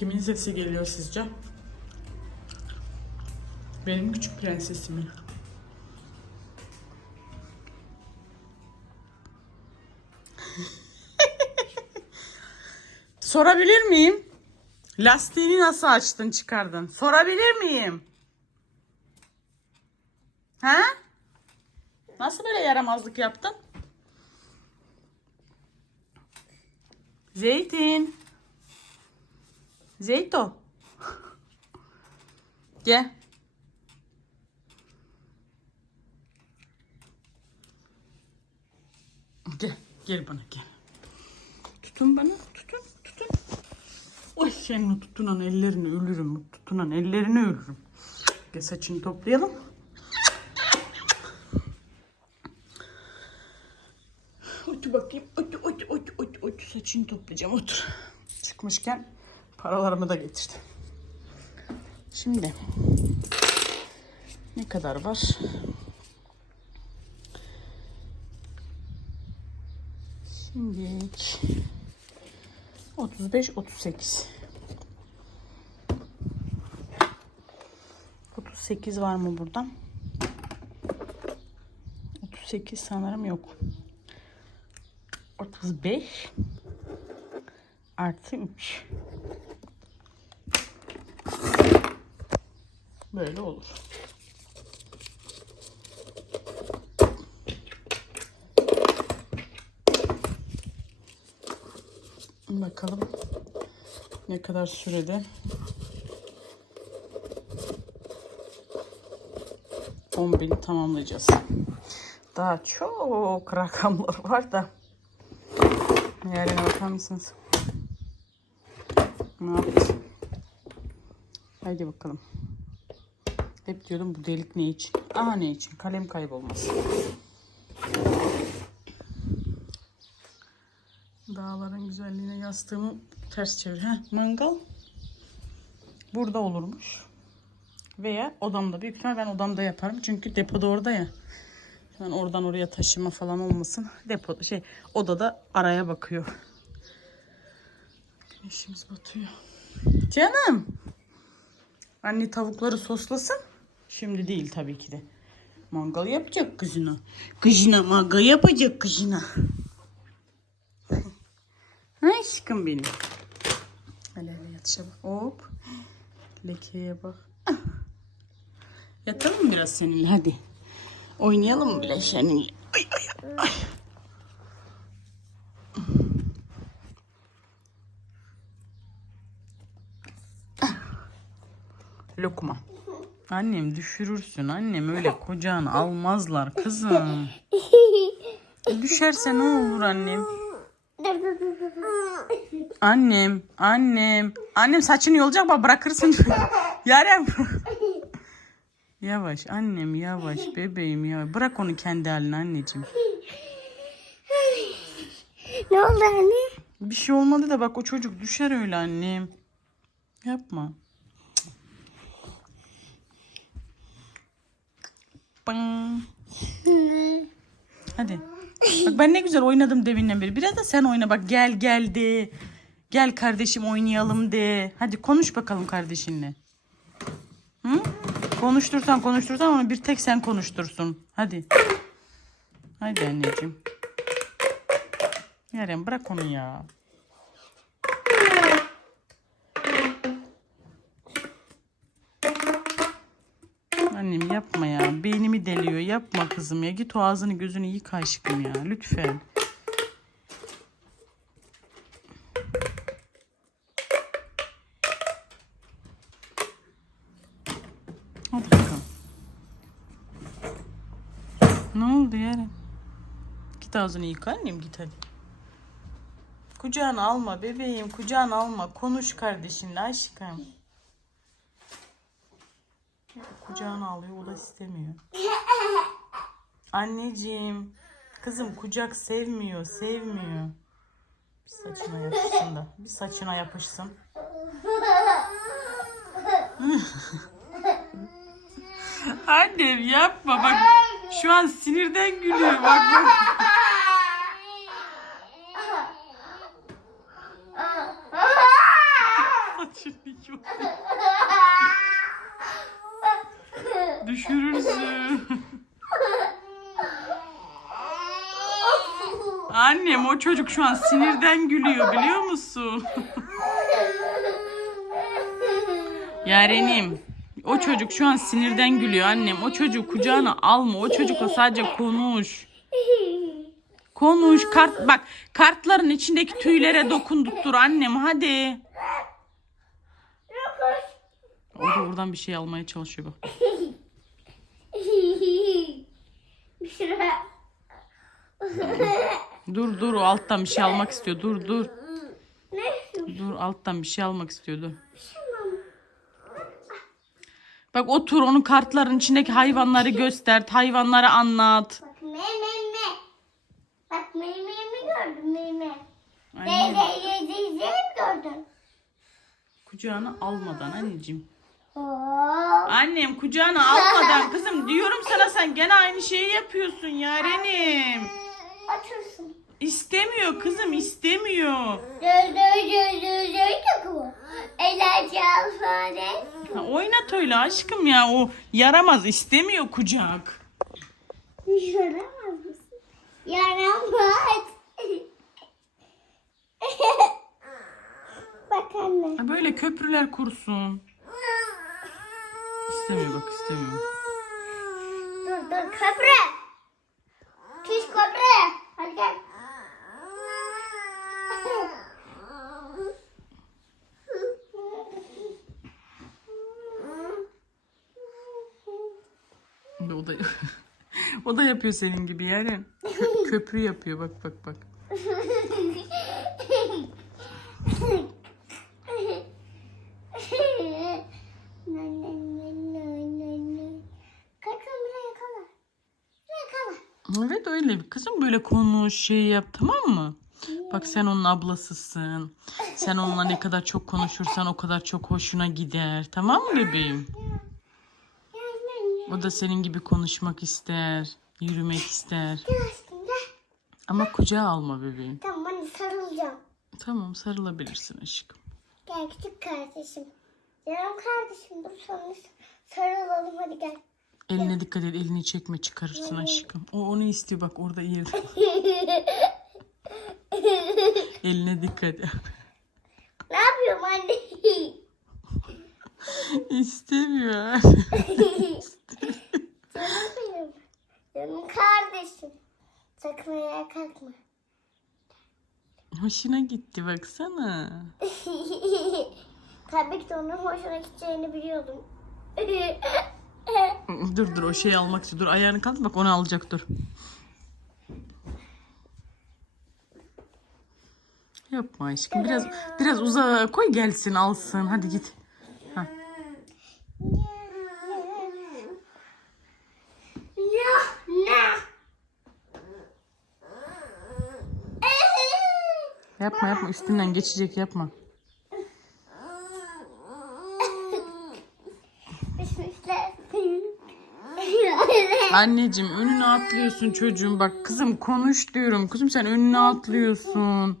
Kimin sesi geliyor sizce? Benim küçük prensesimin. Sorabilir miyim? Lastiğini nasıl açtın çıkardın? Sorabilir miyim? Ha? Nasıl böyle yaramazlık yaptın? Zeytin. Zeyto. Gel. Gel. Gel bana gel. Tutun bana. Tutun. Tutun. Oy senin tutunan ellerini ölürüm. Tutunan ellerini ölürüm. Gel saçını toplayalım. Otur bakayım. Otur, otur, otur, otur, otur. Saçını toplayacağım. Otur. Çıkmışken paralarımı da getirdim. Şimdi ne kadar var? Şimdi 35 38 38 var mı burada? 38 sanırım yok. 35 artı 3 böyle olur. Bakalım ne kadar sürede 10 bin tamamlayacağız. Daha çok rakamlar var da. Yerine bakar mısınız? Ne yapacağız? Haydi bakalım. Hep diyordum bu delik ne için? Aha ne için? Kalem kaybolmasın. Dağların güzelliğine yastığımı ters çevir. Heh, mangal burada olurmuş. Veya odamda. Büyük ihtimal ben odamda yaparım. Çünkü depoda orada ya. Ben oradan oraya taşıma falan olmasın. Depoda şey odada araya bakıyor. Güneşimiz batıyor. Canım. Anne tavukları soslasın. Şimdi değil tabii ki de. Mangal yapacak kızına. Kızına mangal yapacak kızına. Aşkım benim. Hele hele yatışa bak. Hop. Lekeye bak. Yatalım biraz seninle hadi. Oynayalım bile seninle? Ay ay ay. Ah. Lokma. Annem düşürürsün. Annem öyle kucağına almazlar kızım. Düşerse ne olur annem? Annem, annem. Annem saçını yolacak mı bırakırsın. Yarem. yavaş annem yavaş bebeğim ya. Bırak onu kendi haline anneciğim. Ne oldu anne? Bir şey olmadı da bak o çocuk düşer öyle annem. Yapma. Bang. Hadi. Bak ben ne güzel oynadım deminden beri. Biraz da sen oyna bak gel gel de. Gel kardeşim oynayalım de. Hadi konuş bakalım kardeşinle. Hı? Konuştursan konuştursan onu bir tek sen konuştursun. Hadi. Hadi anneciğim. Yaren bırak onu ya. Annem yapma ya. Beynimi deliyor. Yapma kızım ya. Git o ağzını gözünü yıka aşkım ya. Lütfen. Hadi bakalım. Ne oldu Yaren? Git ağzını yıka annem git hadi. Kucağına alma bebeğim kucağına alma. Konuş kardeşinle aşkım. Kucağına alıyor o da istemiyor. Anneciğim. Kızım kucak sevmiyor sevmiyor. Bir saçına yapışsın da. Bir saçına yapışsın. Annem yapma bak. Şu an sinirden gülüyor bak bak. Saçını Çok- Düşürürsün. Annem o çocuk şu an sinirden gülüyor biliyor musun? Yarenim. O çocuk şu an sinirden gülüyor annem. O çocuğu kucağına alma. O çocukla sadece konuş. Konuş. Kart bak kartların içindeki tüylere dokundurtur annem hadi. O da oradan bir şey almaya çalışıyor bak. Dur dur o alttan bir şey almak istiyor. Dur dur. ne? Dur alttan bir şey almak istiyordu. Bak otur onun kartların içindeki hayvanları göster. Hayvanları anlat. Bak me me me. Bak me me mi gördün me me. Annem, Zey zey zey zey mi gördün? kucağına almadan anneciğim. Annem kucağına almadan kızım diyorum sana sen gene aynı şeyi yapıyorsun yarenim. Otursun. İstemiyor kızım istemiyor. Ha, oynat öyle aşkım ya o yaramaz istemiyor kucak. Yaramaz mısın? Yaramaz. Bak anne. Ha, böyle köprüler kursun. İstemiyor bak istemiyor. Dur dur köprü. Kiş köprü. Hadi gel. O da o da yapıyor senin gibi yani. Kö- köprü yapıyor bak bak bak. Kaçın buraya yakala. Yakala. Evet öyle bir kızım konuş şey yap tamam mı? Bak sen onun ablasısın. Sen onunla ne kadar çok konuşursan o kadar çok hoşuna gider. Tamam mı bebeğim? O da senin gibi konuşmak ister. Yürümek ister. Ama kucağa alma bebeğim. Tamam ben sarılacağım. Tamam sarılabilirsin aşkım. Gel küçük kardeşim. Canım kardeşim dur sonra sarılalım hadi gel. Eline dikkat et. Elini çekme çıkarırsın aşkım. O onu istiyor bak orada yerde. Eline dikkat et. ne yapıyorum anne? İstemiyor. Canım benim. Canım kardeşim. Sakın ayağa kalkma. Hoşuna gitti baksana. Tabii ki de onun hoşuna gideceğini biliyordum. Dur dur o şeyi almak istiyor. Dur ayağını kaldır bak onu alacak dur. Yapma aşkım. Biraz biraz uzağa koy gelsin alsın. Hadi git. Yapma yapma üstünden geçecek yapma. Anneciğim önüne atlıyorsun çocuğum. Bak kızım konuş diyorum. Kızım sen önüne atlıyorsun.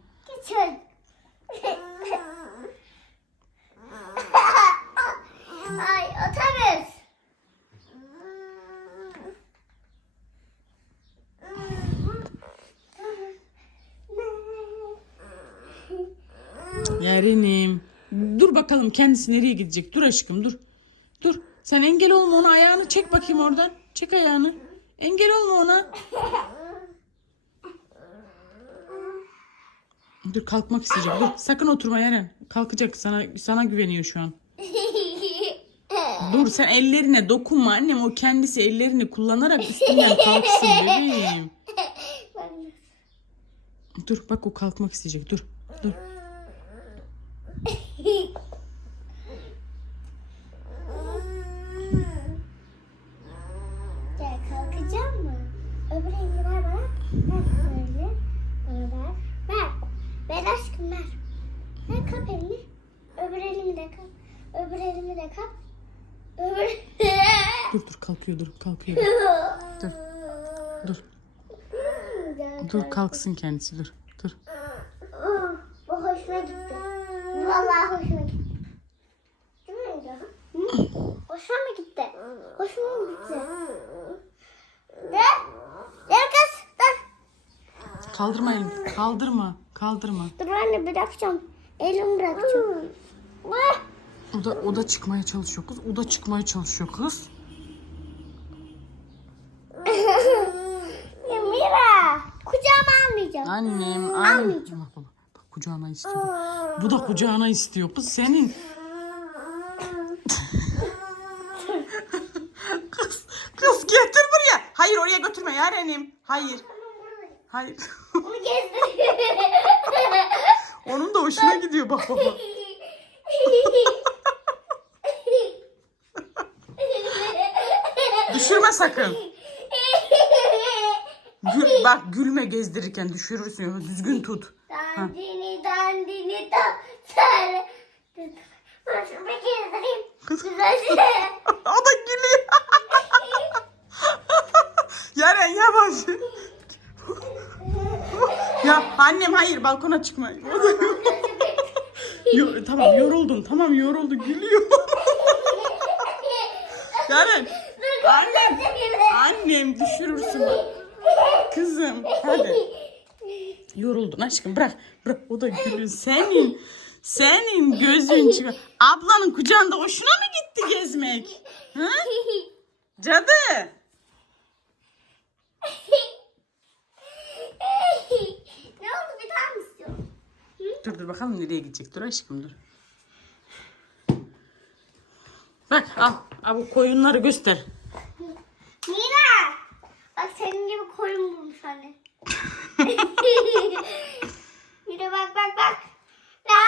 Ay otobüs. Yarenim. Dur bakalım kendisi nereye gidecek. Dur aşkım dur. Dur. Sen engel olma ona ayağını çek bakayım oradan. Çek ayağını. Engel olma ona. Dur kalkmak isteyecek. Dur sakın oturma Yaren. Kalkacak sana sana güveniyor şu an. Dur sen ellerine dokunma annem o kendisi ellerini kullanarak üstünden kalksın bebeğim. Dur bak o kalkmak isteyecek dur. Dur. Ver ver. Ver. Aşkım ver. Ver kap elini. Öbür elimi de kap. Öbür elimi de kap. Öbür... dur dur kalkıyor dur kalkıyor. dur. Dur. Dur kalksın kendisi dur. Dur. Bu hoşuma gitti. Vallahi hoşuma gitti. Değil mi Hoşuma mı gitti? Hoşuma mı gitti? Kaldırma elini. Kaldırma. Kaldırma. Dur anne bırakacağım. Elimi bırakacağım. O da, o da çıkmaya çalışıyor kız. O da çıkmaya çalışıyor kız. Ya Mira. Kucağıma almayacağım. Annem, annem. Bak bak. Bak kucağına istiyor. Bak. Bu da kucağına istiyor kız senin. kız, kız getir buraya. Hayır oraya götürme yarenim. Hayır. Hayır. Bunu gezdir. Onun da hoşuna gidiyor bak. Düşürme sakın. Gül, bak gülme gezdirirken düşürürsün. Düzgün tut. Dandini dandini da sarı. Dur şunu bir gezdireyim. Kız. Güzel. o da gülüyor. Yaren yavaş. Ya annem hayır balkona çıkma. Yo- tamam yoruldun tamam yoruldu gülüyor. Yaren annem annem düşürürsün. Kızım hadi. Yoruldun aşkım bırak. Bırak o da gülüyor. Senin senin gözün çıkıyor. Ablanın kucağında hoşuna mı gitti gezmek? Ha? Cadı. ne oldu bir daha mı istiyorsun? Dur dur bakalım nereye gidecek. Dur aşkım dur. Bak al. Al bu koyunları göster. Mira. Bak senin gibi koyun bulmuş anne. Mira bak bak bak. La.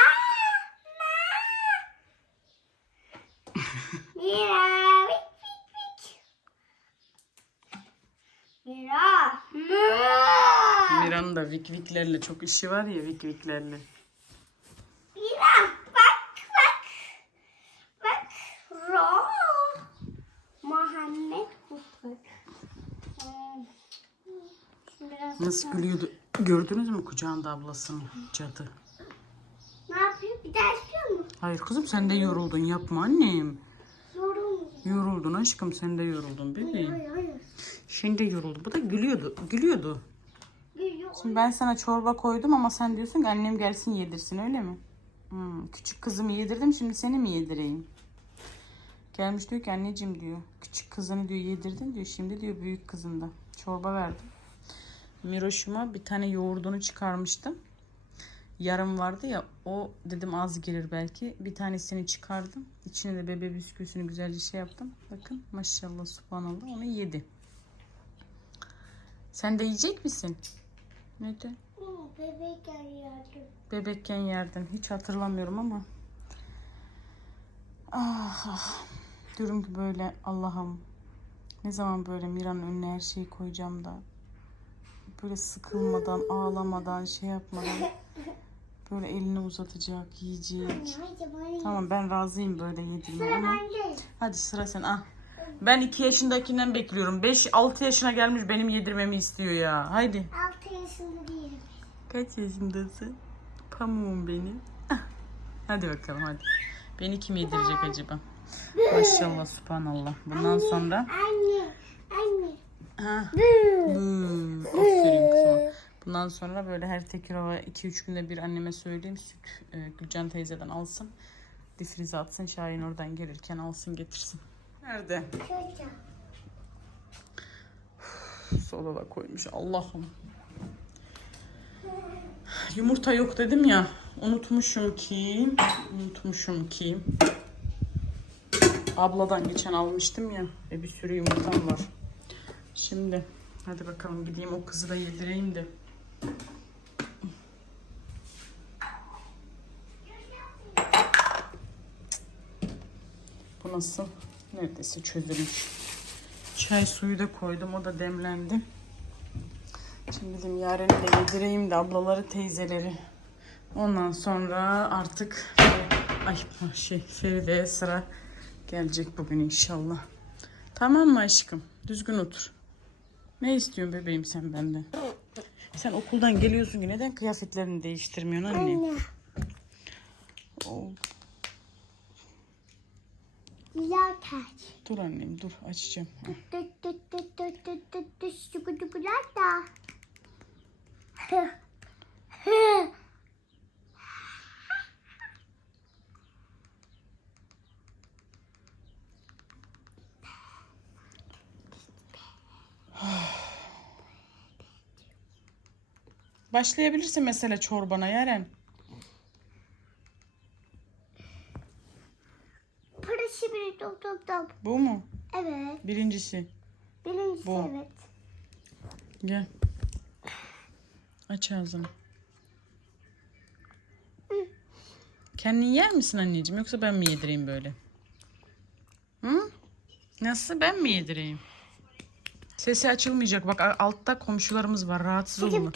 Mira. Vik vik vik. Mira. Mira. Mira'nın da vikviklerle çok işi var ya. Mira bak bak. Bak. Ro. Muhammed Ufuk. Hmm. Şimdi gülüyordu. Gördünüz mü kucağında ablasını cadı? Ne yapıyor? Bir daha istiyor mu? Hayır kızım sen de yoruldun yapma annem. Yorulmuyor. Yoruldun aşkım sen de yoruldun bebeğim. Hayır hayır. Şimdi yoruldu. Bu da gülüyordu. Gülüyordu. Gülüyor. Şimdi ben sana çorba koydum ama sen diyorsun ki annem gelsin yedirsin öyle mi? Hmm, küçük kızımı yedirdim şimdi seni mi yedireyim? Gelmiş diyor ki anneciğim diyor. Küçük kızını diyor yedirdin diyor. Şimdi diyor büyük kızında. Çorba verdim. Miroş'uma bir tane yoğurdunu çıkarmıştım. Yarım vardı ya o dedim az gelir belki. Bir tanesini çıkardım. İçine de bebe bisküvisini güzelce şey yaptım. Bakın maşallah subhanallah onu yedi. Sen de yiyecek misin? Ne de? Oo, bebek yardım. Bebekken yerdim. Hiç hatırlamıyorum ama. Ah, ah. Diyorum ki böyle Allah'ım ne zaman böyle Mira'nın önüne her şeyi koyacağım da böyle sıkılmadan, ağlamadan, şey yapmadan böyle elini uzatacak, yiyecek. Tamam ben razıyım böyle yedirmeye ama. Hadi sıra sen ah. Ben 2 yaşındakinden bekliyorum. 5-6 yaşına gelmiş benim yedirmemi istiyor ya. Haydi. 6 yaşında değilim. Kaç yaşındasın? Pamuğum benim. Hadi bakalım hadi. Beni kim yedirecek acaba? Maşallah subhanallah. Bundan sonra Anne. Ha, kızıma. Bundan sonra böyle her tekirova 2-3 günde bir anneme söyleyeyim. Süt e, Gülcan teyzeden alsın. Difrize atsın. Şahin oradan gelirken alsın getirsin. Nerede? Soda da koymuş. Allah'ım. Yumurta yok dedim ya. Unutmuşum ki. Unutmuşum ki. Abladan geçen almıştım ya. E bir sürü yumurtam var. Şimdi hadi bakalım gideyim o kızı da yedireyim de. Bu nasıl? Neredeyse çözülmüş. Çay suyu da koydum. O da demlendi. Şimdi dedim yarın da yedireyim de ablaları teyzeleri. Ondan sonra artık ay şey Feride'ye sıra gelecek bugün inşallah. Tamam mı aşkım? Düzgün otur. Ne istiyorsun bebeğim sen benden? Sen okuldan geliyorsun ki neden kıyafetlerini değiştirmiyorsun anne? Anne. Oo. Lakat. Dur annem dur açacağım. Ha. Düt düt düt düt düt düt düt şuku çikolata. Başlayabilirsin mesela çorbana Yaren. Parası bir top top top. Bu mu? Evet. Birincisi. Birincisi Bu. evet. Gel. Aç ağzını. Kendin yer misin anneciğim yoksa ben mi yedireyim böyle? Hı? Nasıl ben mi yedireyim? Sesi açılmayacak. Bak altta komşularımız var. Rahatsız olma.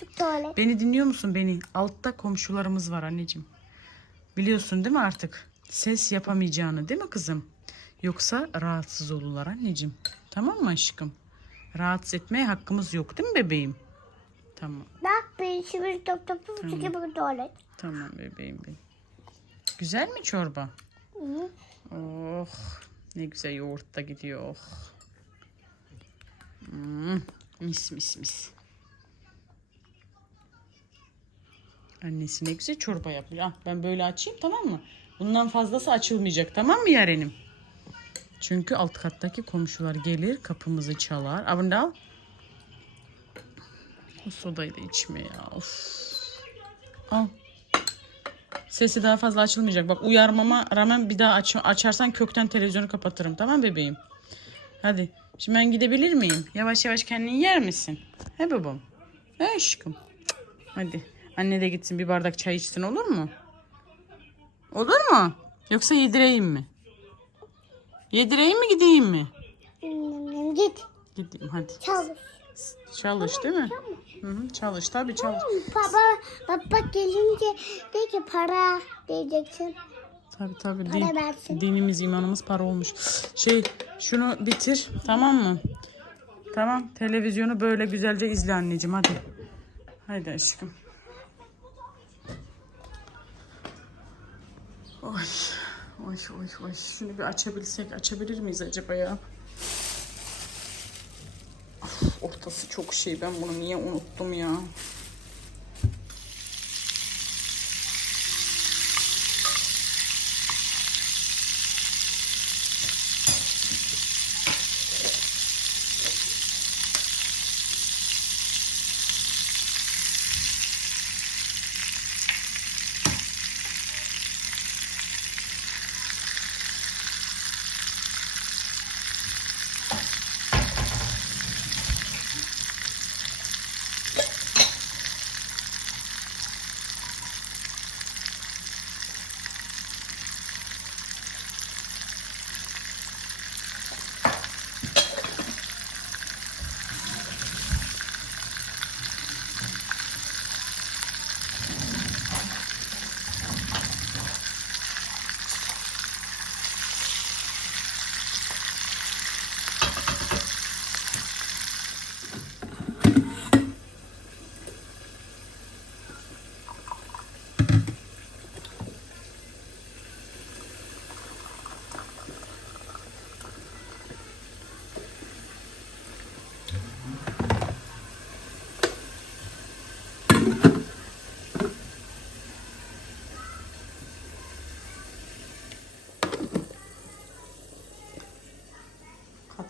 Beni dinliyor musun beni? Altta komşularımız var anneciğim. Biliyorsun değil mi artık? Ses yapamayacağını değil mi kızım? Yoksa rahatsız olurlar anneciğim. Tamam mı aşkım? Rahatsız etmeye hakkımız yok değil mi bebeğim? Tamam. Bak birisi bir top top bu tuvalet. Tamam bebeğim benim. Güzel mi çorba? Hı. Oh ne güzel yoğurt da gidiyor. Oh. Hmm, mis mis mis. Annesi ne güzel çorba yapmış. Ah, ben böyle açayım tamam mı? Bundan fazlası açılmayacak tamam mı Yaren'im? Çünkü alt kattaki komşular gelir kapımızı çalar. Abone al. O sodayı da içme ya. Of. Al. Sesi daha fazla açılmayacak. Bak uyarmama rağmen bir daha aç açarsan kökten televizyonu kapatırım. Tamam bebeğim? Hadi. Şimdi ben gidebilir miyim? Yavaş yavaş kendini yer misin? He babam? He aşkım? Hadi. Anne de gitsin bir bardak çay içsin olur mu? Olur mu? Yoksa yedireyim mi? Yedireyim mi gideyim mi? Hmm, Git. Gideyim hadi. Çalış. Çalış değil mi? Hı hı, çalış tabii çalış. Baba, baba gelince de ki para diyeceksin. Tabii. Para Din, versin. dinimiz, imanımız para olmuş. Şey, şunu bitir. Tamam mı? Tamam. Televizyonu böyle güzelce izle anneciğim. Hadi. Haydi aşkım. Oy. Oy oy oy. Şunu bir açabilsek. Açabilir miyiz acaba ya? Of, ortası çok şey. Ben bunu niye unuttum ya?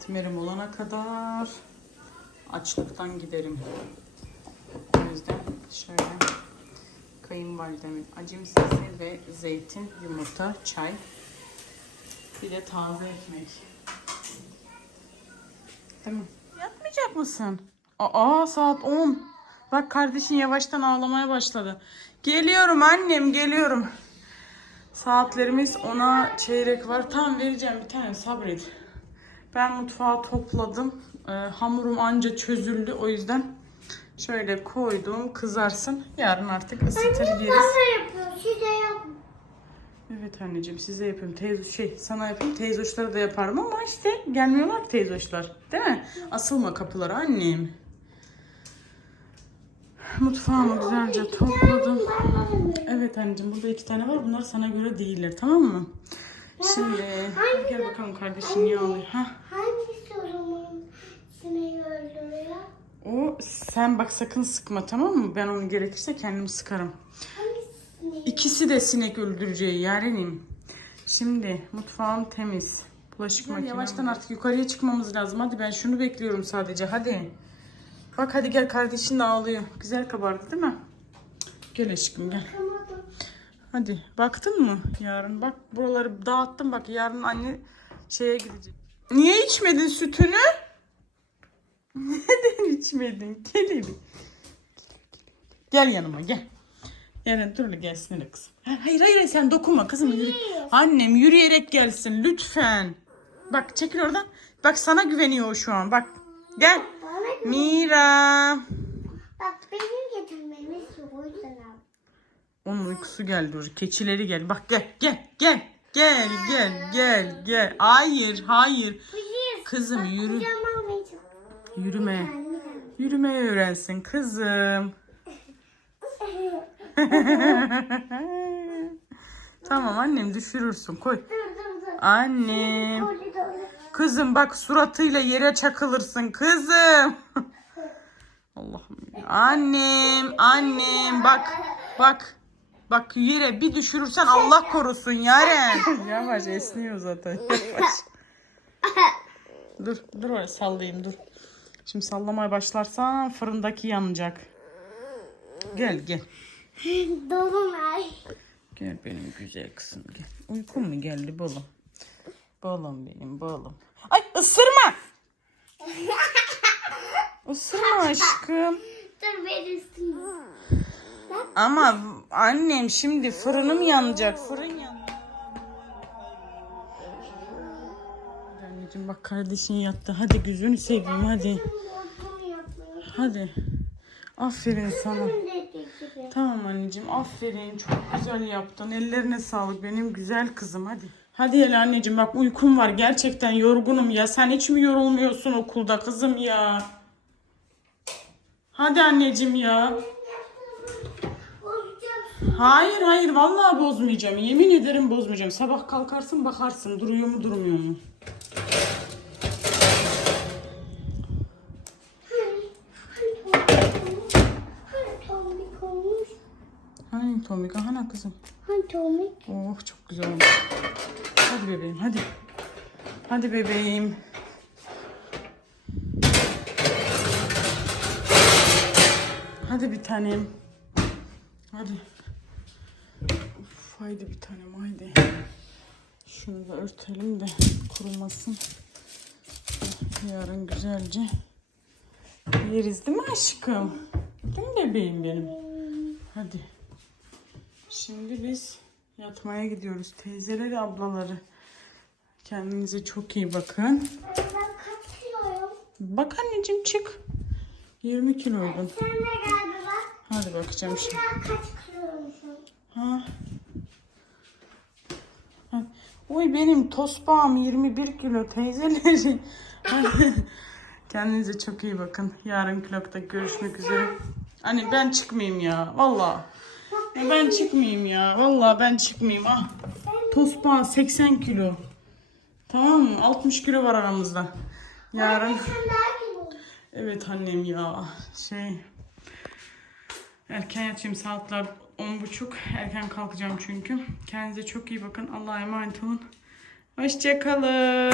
Katmerim olana kadar açlıktan giderim. O yüzden şöyle kayınvalidemin acımsızı ve zeytin, yumurta, çay. Bir de taze ekmek. Değil mi? Yatmayacak mısın? Aa saat 10. Bak kardeşin yavaştan ağlamaya başladı. Geliyorum annem geliyorum. Saatlerimiz ona çeyrek var. Tam vereceğim bir tane sabret. Ben mutfağı topladım. Ee, hamurum anca çözüldü. O yüzden şöyle koydum kızarsın. Yarın artık ısıtır yeriz. Bana yapıyor, size yap. Evet anneciğim size yapıyorum. Teyze şey sana yapayım. Teyzoşlara da yaparım ama işte gelmiyorlar ki teyzoşlar. Değil mi? Asılma kapılara annem. Mutfağımı güzelce topladım. Evet anneciğim burada iki tane var. Bunlar sana göre değiller tamam mı? Şimdi Hangi- gel bakalım kardeşin niye ağlıyor. Hah. Hangi sorumun sineği öldürüyor? O sen bak sakın sıkma tamam mı? Ben onu gerekirse kendim sıkarım. Hangi sineği? İkisi de sinek öldüreceği yarenim. Şimdi mutfağım temiz. Bulaşık makinesi. Yavaştan artık yukarıya çıkmamız lazım. Hadi ben şunu bekliyorum sadece. Hadi. Bak hadi gel kardeşin de ağlıyor. Güzel kabardı değil mi? Gel aşkım gel. Hadi baktın mı yarın? Bak buraları dağıttım bak yarın anne şeye gidecek. Niye içmedin sütünü? Neden içmedin? Gel hele. Gel yanıma gel. Yarın dur gelsin kızım. Ha, Hayır hayır sen dokunma kızım. Yürü. Annem yürüyerek gelsin lütfen. Bak çekil oradan. Bak sana güveniyor şu an. Bak gel. Mira. Bak benim getirmemi al. Onun uykusu geldi. Keçileri gel. Bak gel gel gel. Gel gel gel gel. Hayır hayır. Kızım yürü. Yürüme. Yürümeyi öğrensin kızım. tamam annem düşürürsün koy. Annem. Kızım bak suratıyla yere çakılırsın kızım. Allah'ım. Annem, annem bak. Bak. Bak yere bir düşürürsen Allah korusun Yaren. Yavaş esniyor zaten. Yavaş. dur, dur oraya sallayayım dur. Şimdi sallamaya başlarsan fırındaki yanacak. Gel gel. Dolunay. Gel benim güzel kızım gel. Uykun mu geldi balım? Balım benim balım. Ay ısırma. Isırma aşkım. Dur ver üstüne. Ama annem şimdi fırınım yanacak. Fırın yanacak. Anneciğim bak kardeşin yattı. Hadi gözünü seveyim hadi. Hadi. Aferin sana. Tamam anneciğim aferin çok güzel yaptın ellerine sağlık benim güzel kızım hadi. Hadi hele anneciğim bak uykum var gerçekten yorgunum ya sen hiç mi yorulmuyorsun okulda kızım ya. Hadi anneciğim ya. Hayır hayır vallahi bozmayacağım yemin ederim bozmayacağım. Sabah kalkarsın bakarsın duruyor mu durmuyor mu. Hani tombik olmuş. Hani Tomika hana kızım. Hani tombik. Oh çok güzel olmuş. Hadi bebeğim hadi. Hadi bebeğim. Hadi bir tanem. Hadi. Haydi bir tanem haydi. Şunu da örtelim de kurumasın. Yarın güzelce yeriz değil mi aşkım? Değil mi bebeğim benim? Hadi. Şimdi biz yatmaya gidiyoruz. Teyzeleri, ablaları. Kendinize çok iyi bakın. Ben kaç kiloyum? Bak anneciğim çık. 20 kiloydun. Sen de geldi bak. Hadi bakacağım şimdi. Ben kaç kiloymuşum? Ha. Oy benim tospağım 21 kilo teyzeleri. Kendinize çok iyi bakın. Yarın vlogda görüşmek üzere. Anne ben çıkmayayım ya. Vallahi. Ya ben çıkmayayım ya. Vallahi ben çıkmayayım. Ah. Tospağı 80 kilo. Tamam mı? 60 kilo var aramızda. Yarın. Evet annem ya. Şey. Erken yatayım saatler 10.30. Erken kalkacağım çünkü. Kendinize çok iyi bakın. Allah'a emanet olun. Hoşçakalın.